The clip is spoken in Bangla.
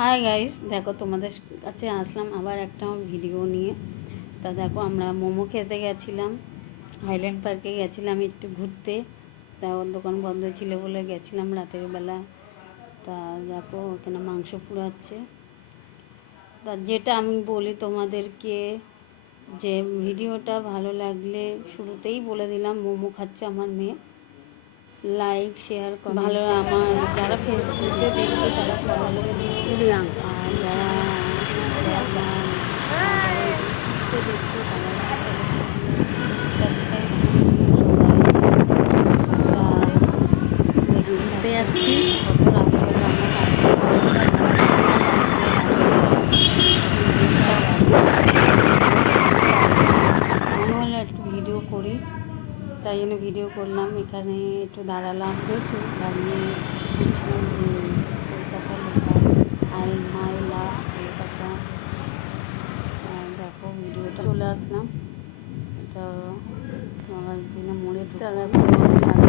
হাই গাইস, দেখো তোমাদের কাছে আসলাম আবার একটা ভিডিও নিয়ে। তা দেখো, আমরা মোমো খেতে গেছিলাম, হাইল্যান্ড পার্কে গেছিলাম একটু ঘুরতে। তা ওর দোকান বন্ধ ছিল বলে গেছিলাম রাতের বেলা। তা দেখো ওখানে মাংস পুড়াচ্ছে। তা যেটা আমি বলি তোমাদেরকে, যে ভিডিওটা ভালো লাগলে শুরুতেই বলে দিলাম, মোমো খাচ্ছে আমার মেয়ে। লাইক শেয়ার ভালো, আমার যারা ফেসবুকে দেখবে তারা ফলো করে দিও, আর যারা দেখছো তারা সাবস্ক্রাইব করে দিও সবাই। দেখতে যাচ্ছি কত রাতের বেলা মনে হলো একটু ভিডিও করি, তাই জন্য ভিডিও করলাম। এখানে একটু দাঁড়ালাম, হয়েছে দাঁড়িয়ে কলকাতা লোকাল মাইলা কলকাতা। দেখো ভিডিওটা চলে আসলাম, এটা আমার দিনে মোড়ে ঢুকছে।